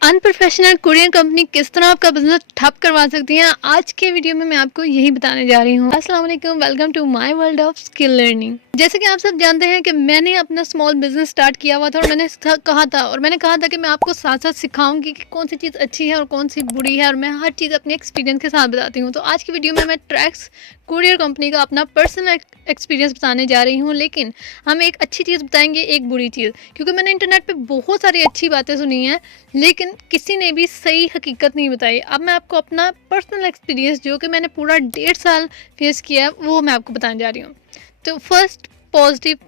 Unprofessional courier company किस तरह आपका बिजनेस ठप करवा सकती है, आज के वीडियो में मैं आपको यही बताने जा रही हूँ। अस्सलाम वालेकुम, welcome to my world of skill learning. जैसे कि आप सब जानते हैं कि मैंने अपना स्मॉल बिजनेस स्टार्ट किया हुआ था और मैंने कहा था कि मैं आपको साथ साथ सिखाऊंगी कि कौन सी चीज़ अच्छी है और कौन सी बुरी है, और मैं हर चीज़ अपने एक्सपीरियंस के साथ बताती हूँ। तो आज की वीडियो में मैं ट्रैक्स कुरियर कंपनी का अपना पर्सनल एक्सपीरियंस बताने जा रही हूँ, लेकिन हम एक अच्छी चीज़ बताएंगे, एक बुरी चीज़, क्योंकि मैंने इंटरनेट पे बहुत सारी अच्छी बातें सुनी हैं लेकिन किसी ने भी सही हकीकत नहीं बताई। अब मैं आपको अपना पर्सनल एक्सपीरियंस जो कि मैंने पूरा 1.5 साल फेस किया है वो मैं आपको बताने जा रही हूँ। तो फर्स्ट पॉजिटिव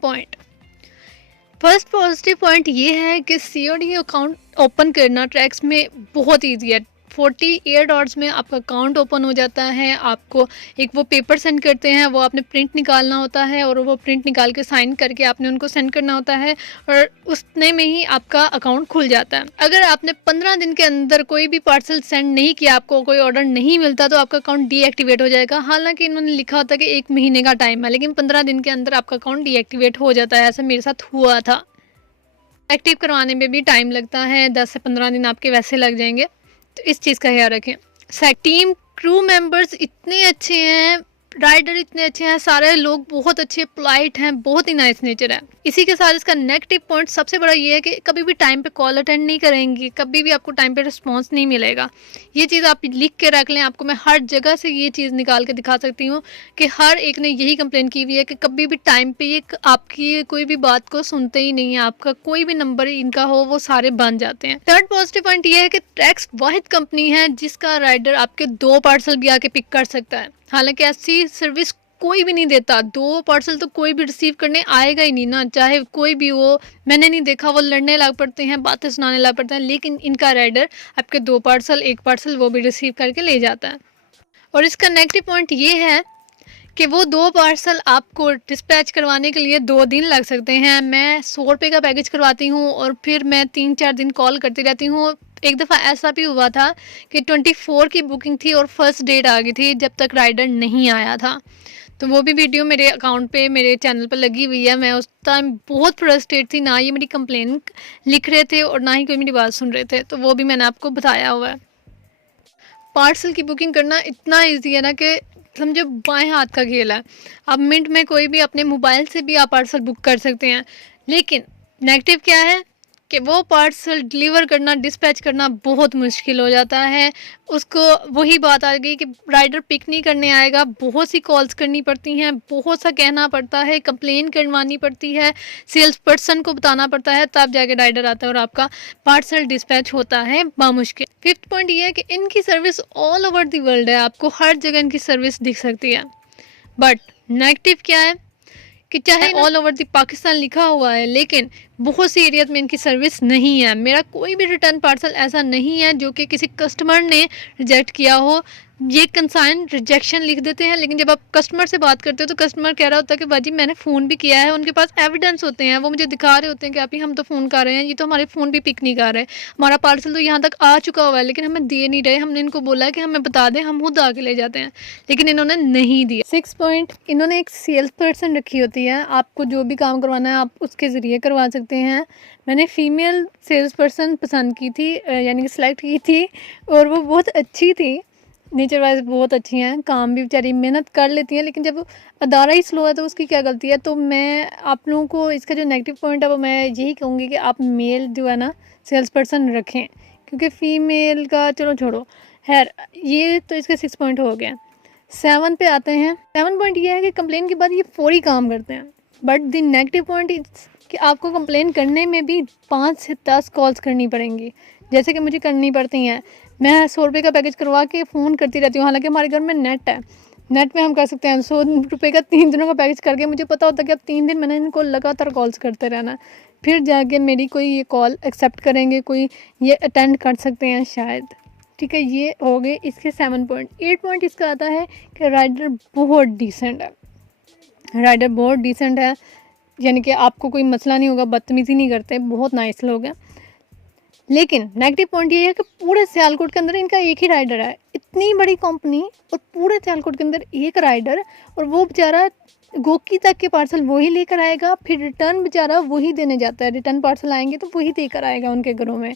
पॉइंट ये है कि COD अकाउंट ओपन करना ट्रैक्स में बहुत ईजी है। 48 आवर्स में आपका अकाउंट ओपन हो जाता है। आपको एक वो पेपर सेंड करते हैं, वो आपने प्रिंट निकालना होता है और वो प्रिंट निकाल के साइन करके आपने उनको सेंड करना होता है और उतने में ही आपका अकाउंट खुल जाता है। अगर आपने 15 दिन के अंदर कोई भी पार्सल सेंड नहीं किया, आपको कोई ऑर्डर नहीं मिलता, तो आपका अकाउंट डीएक्टिवेट हो जाएगा। हालांकि इन्होंने लिखा होता है कि 1 महीने का टाइम है, लेकिन 15 दिन के अंदर आपका अकाउंट डीएक्टिवेट हो जाता है। ऐसा मेरे साथ हुआ था। एक्टिव करवाने में भी टाइम लगता है, 10 से 15 दिन आपके वैसे लग जाएंगे, तो इस चीज़ का ख्याल रखें। टीम क्रू मेंबर्स इतने अच्छे हैं, राइडर इतने अच्छे हैं, सारे लोग बहुत अच्छे पोलाइट हैं, बहुत ही नाइस नेचर है। इसी के साथ इसका नेगेटिव पॉइंट सबसे बड़ा ये है कि कभी भी टाइम पे कॉल अटेंड नहीं करेंगे, कभी भी आपको टाइम पे रिस्पांस नहीं मिलेगा। ये चीज़ आप लिख के रख लें, आपको मैं हर जगह से ये चीज़ निकाल के दिखा सकती हूँ कि हर एक ने यही कंप्लेन की हुई है कि कभी भी टाइम पे ये आपकी कोई भी बात को सुनते ही नहीं है। आपका कोई भी नंबर इनका हो वो सारे बन जाते हैं। थर्ड पॉजिटिव पॉइंट ये है कि ट्रैक्स वाहिद कंपनी है जिसका राइडर आपके 2 पार्सल भी आके पिक कर सकता है। हालांकि ऐसी सर्विस कोई भी नहीं देता। 2 पार्सल तो कोई भी रिसीव करने आएगा ही नहीं ना, चाहे कोई भी हो। मैंने नहीं देखा, वो लड़ने लग पड़ते हैं, बातें सुनाने लग पड़ते हैं, लेकिन इनका राइडर आपके 2 पार्सल 1 पार्सल वो भी रिसीव करके ले जाता है। और इसका नेगेटिव पॉइंट ये है कि वो 2 पार्सल आपको डिस्पैच करवाने के लिए 2 दिन लग सकते हैं। मैं 100 रुपये का पैकेज करवाती हूँ और फिर मैं 3-4 दिन कॉल करती रहती हूँ। एक दफ़ा ऐसा भी हुआ था कि 24 की बुकिंग थी और फर्स्ट डेट आ गई थी जब तक राइडर नहीं आया था। तो वो भी वीडियो मेरे अकाउंट पे, मेरे चैनल पर लगी हुई है। मैं उस टाइम बहुत फ्रस्ट्रेट थी, ना ये मेरी कंप्लेन लिख रहे थे और ना ही कोई मेरी बात सुन रहे थे, तो वो भी मैंने आपको बताया हुआ है। पार्सल की बुकिंग करना इतना ईजी है ना कि समझो बाएं हाथ का खेल है। अब मिनट में कोई भी अपने मोबाइल से भी आप पार्सल बुक कर सकते हैं, लेकिन नेगेटिव क्या है कि वो पार्सल डिलीवर करना, डिस्पैच करना बहुत मुश्किल हो जाता है। उसको वही बात आ गई कि राइडर पिक नहीं करने आएगा, बहुत सी कॉल्स करनी पड़ती हैं, बहुत सा कहना पड़ता है, कंप्लेन करवानी पड़ती है, सेल्स पर्सन को बताना पड़ता है, तब जाके राइडर आता है और आपका पार्सल डिस्पैच होता है बामुश्किल। फिफ्थ पॉइंट ये है कि इनकी service all over the world है, आपको हर जगह इनकी सर्विस दिख सकती है। बट नेगेटिव क्या है कि चाहे ऑल ओवर द पाकिस्तान लिखा हुआ है, लेकिन बहुत सी एरियाज में इनकी सर्विस नहीं है। मेरा कोई भी रिटर्न पार्सल ऐसा नहीं है जो कि किसी कस्टमर ने रिजेक्ट किया हो। ये कंसाइन रिजेक्शन लिख देते हैं, लेकिन जब आप कस्टमर से बात करते हो तो कस्टमर कह रहा होता है कि बाजी मैंने फ़ोन भी किया है। उनके पास एविडेंस होते हैं, वो मुझे दिखा रहे होते हैं कि अभी हम तो फ़ोन कर रहे हैं, ये तो हमारे फ़ोन भी पिक नहीं कर रहे, हमारा पार्सल तो यहाँ तक आ चुका हुआ है लेकिन हमें दे नहीं रहे। हमने इनको बोला है कि हमें बता दें, हम खुद आके ले जाते हैं, लेकिन इन्होंने नहीं दिया। 6 पॉइंट, इन्होंने एक सेल्स पर्सन रखी होती है, आपको जो भी काम करवाना है आप उसके ज़रिए करवा सकते हैं। मैंने फ़ीमेल सेल्स पर्सन पसंद की थी, यानी कि सिलेक्ट की थी, और वो बहुत अच्छी थी, नेचर वाइज बहुत अच्छी हैं, काम भी बेचारी मेहनत कर लेती हैं, लेकिन जब अदारा ही स्लो है तो उसकी क्या गलती है। तो मैं आप लोगों को इसका जो नेगेटिव पॉइंट है वो मैं यही कहूँगी कि आप मेल जो है ना सेल्स पर्सन रखें, क्योंकि फ़ीमेल का चलो छोड़ो, खैर ये तो इसके 6 पॉइंट हो गए। 7 पे आते हैं। 7 पॉइंट ये है कि कंप्लेन के बाद ये फौरी काम करते हैं, बट द नेगेटिव पॉइंट कि आपको कंप्लेन करने में भी 5 से 10 कॉल्स करनी पड़ेंगी, जैसे कि मुझे करनी पड़ती हैं। मैं 100 रुपये का पैकेज करवा के फ़ोन करती रहती हूँ, हालांकि हमारे घर में नेट है, नेट में हम कर सकते हैं। 100 रुपये का 3 दिनों का पैकेज करके मुझे पता होता है कि अब 3 दिन मैंने इनको लगातार कॉल्स करते रहना, फिर जाके मेरी कोई ये कॉल एक्सेप्ट करेंगे, कोई ये अटेंड कर सकते हैं शायद। ठीक है, ये हो गए इसके 7 पॉइंट। 8 पॉइंट इसका आता है कि राइडर बहुत डिसेंट है। राइडर बहुत डिसेंट है, यानी कि आपको कोई मसला नहीं होगा, बदतमीज़ी नहीं करते, बहुत नाइस लोग हैं। लेकिन नेगेटिव पॉइंट ये है कि पूरे सियालकोट के अंदर इनका एक ही राइडर है। इतनी बड़ी कंपनी और पूरे सियालकोट के अंदर एक राइडर, और वो बेचारा गोकी तक के पार्सल वही लेकर आएगा, फिर रिटर्न बेचारा वही देने जाता है। रिटर्न पार्सल आएंगे तो वही देकर आएगा उनके घरों में।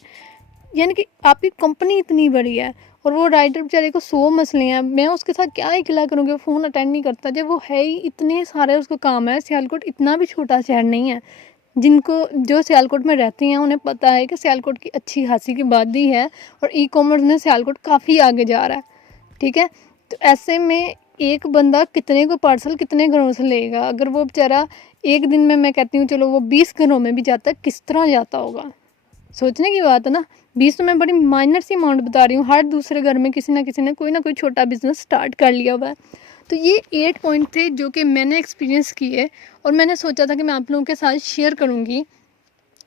यानी कि आपकी कंपनी इतनी बड़ी है और वो राइडर बेचारे को 100 मसले हैं, मैं उसके साथ क्या ही गिला करूँगी, वो फ़ोन अटेंड नहीं करता जब वो है ही इतने सारे उसको काम है। सियालकोट इतना भी छोटा शहर नहीं है, जिनको जो सियालकोट में रहते हैं उन्हें पता है कि सियालकोट की अच्छी खासी की आबादी है और ई कॉमर्स में सियालकोट काफ़ी आगे जा रहा है, ठीक है। तो ऐसे में एक बंदा कितने को पार्सल कितने घरों से लेगा, अगर वो बेचारा एक दिन में, मैं कहती हूँ चलो वो 20 घरों में भी जाता है, किस तरह जाता होगा, सोचने की बात है ना। 20 तो मैं बड़ी माइनर सी अमाउंट बता रही हूँ, हर दूसरे घर में किसी ना कोई छोटा बिजनेस स्टार्ट कर लिया हुआ है। तो ये 8 पॉइंट थे जो कि मैंने एक्सपीरियंस किए और मैंने सोचा था कि मैं आप लोगों के साथ शेयर करूँगी,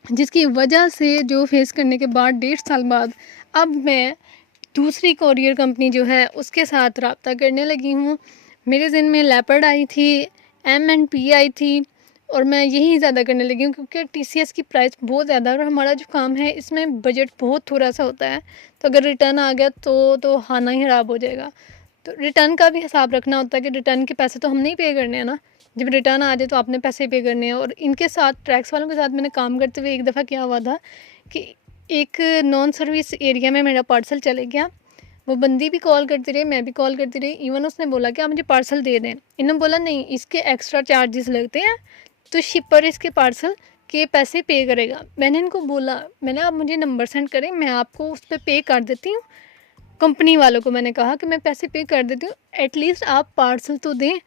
जिसकी वजह से जो फेस करने के बाद 1.5 साल बाद अब मैं दूसरी कोरियर कंपनी जो है उसके साथ रब्ता करने लगी हूँ। मेरे ज़हन में लेपर्ड आई थी, M&P आई थी और मैं यही ज़्यादा करने लगी हूँ क्योंकि TCS की प्राइस बहुत ज़्यादा है और हमारा जो काम है इसमें बजट बहुत थोड़ा सा होता है। तो अगर रिटर्न आ गया तो खाना ही ख़राब हो जाएगा। तो रिटर्न का भी हिसाब रखना होता है कि रिटर्न के पैसे तो हम नहीं पे करने हैं ना, जब रिटर्न आ जाए तो आपने पैसे पे करने हैं। और इनके साथ ट्रैक्स वालों के साथ मैंने काम करते हुए एक दफ़ा क्या हुआ था कि एक नॉन सर्विस एरिया में मेरा पार्सल चले गया। वो बंदी भी कॉल करती रही, मैं भी कॉल करती रही, इवन उसने बोला कि आप मुझे पार्सल दे दें। इन्होंने बोला नहीं, इसके एक्स्ट्रा चार्जेस लगते हैं, तो शिपर इसके पार्सल के पैसे पे करेगा। मैंने इनको बोला, मैंने आप मुझे नंबर सेंड करें, मैं आपको उस पर पे कर देती हूँ। कंपनी वालों को मैंने कहा कि मैं पैसे पे कर देती हूँ, एटलीस्ट आप पार्सल तो दें।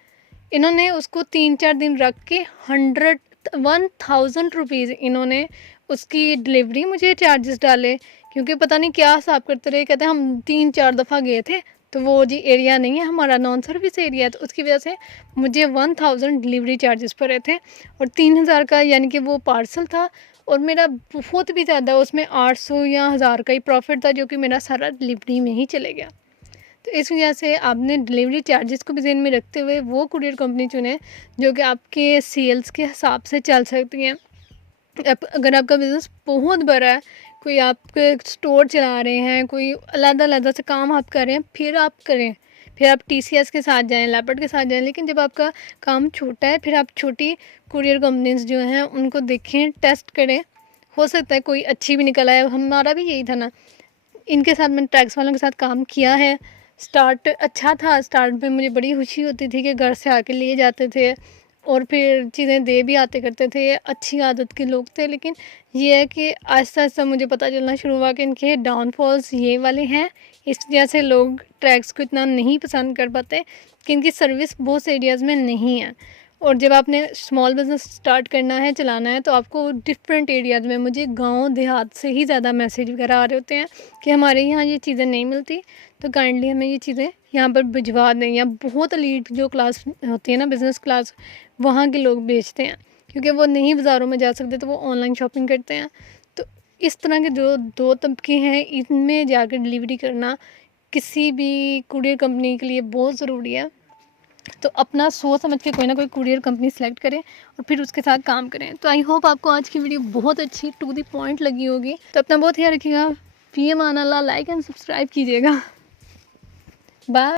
इन्होंने उसको 3-4 दिन रख के 1000 रुपीज़ इन्होंने उसकी डिलीवरी मुझे चार्जेस डाले, क्योंकि पता नहीं क्या हिसाब करते रहे। कहते हैं हम 3-4 दफ़ा गए थे, तो वो जी एरिया नहीं है हमारा, नॉन सर्विस एरिया है, तो उसकी वजह से मुझे 1000 डिलीवरी चार्जेस पड़े थे और 3000 का यानी कि वो पार्सल था। और मेरा बहुत भी ज़्यादा उसमें 800 या 1000 का ही प्रॉफिट था, जो कि मेरा सारा डिलीवरी में ही चले गया। तो इस वजह से आपने डिलीवरी चार्जेस को भी ज़हन में रखते हुए वो कुरियर कंपनी चुनें जो कि आपके सेल्स के हिसाब से चल सकती हैं। अगर आपका बिज़नेस बहुत बड़ा है, कोई आप स्टोर चला रहे हैं, कोई अलग-अलग से काम आप कर रहे हैं, फिर आप करें, फिर आप TCS के साथ जाएं, लेपर्ड के साथ जाएं। लेकिन जब आपका काम छोटा है, फिर आप छोटी कुरियर कंपनीज जो हैं उनको देखें, टेस्ट करें, हो सकता है कोई अच्छी भी निकल आए। हमारा भी यही था ना, इनके साथ मैंने टैक्स वालों के साथ काम किया है। स्टार्ट अच्छा था, स्टार्ट में मुझे बड़ी खुशी होती थी कि घर से आके लिए जाते थे और फिर चीज़ें दे भी आते करते थे, अच्छी आदत के लोग थे। लेकिन ये है कि आहिस्ता-आहिस्ता मुझे पता चलना शुरू हुआ कि इनके डाउनफॉल्स ये वाले हैं, इस वजह से लोग ट्रैक्स को इतना नहीं पसंद कर पाते कि इनकी सर्विस बहुत से एरियाज़ में नहीं है। और जब आपने स्मॉल बिज़नेस स्टार्ट करना है, चलाना है, तो आपको डिफरेंट एरियाज़ में, मुझे गाँव देहात से ही ज़्यादा मैसेज वगैरह आ रहे होते हैं कि हमारे यहाँ ये चीज़ें नहीं मिलती, तो काइंडली हमें ये चीज़ें यहाँ पर भिजवा दें। या बहुत एलीट जो क्लास होती है ना, बिज़नेस क्लास, वहाँ के लोग बेचते हैं, क्योंकि वो नहीं बाज़ारों में जा सकते तो वो ऑनलाइन शॉपिंग करते हैं। तो इस तरह के जो 2 तबके हैं, इनमें जाकर डिलीवरी करना किसी भी कुरियर कंपनी के लिए बहुत ज़रूरी है। तो अपना सोच समझ के कोई ना कोई कुरियर कंपनी सेलेक्ट करें और फिर उसके साथ काम करें। तो आई होप आपको आज की वीडियो बहुत अच्छी टू द पॉइंट लगी होगी। तो अपना बहुत ख्याल रखिएगा। फी अमान अल्लाह, लाइक एंड सब्सक्राइब कीजिएगा। बाय।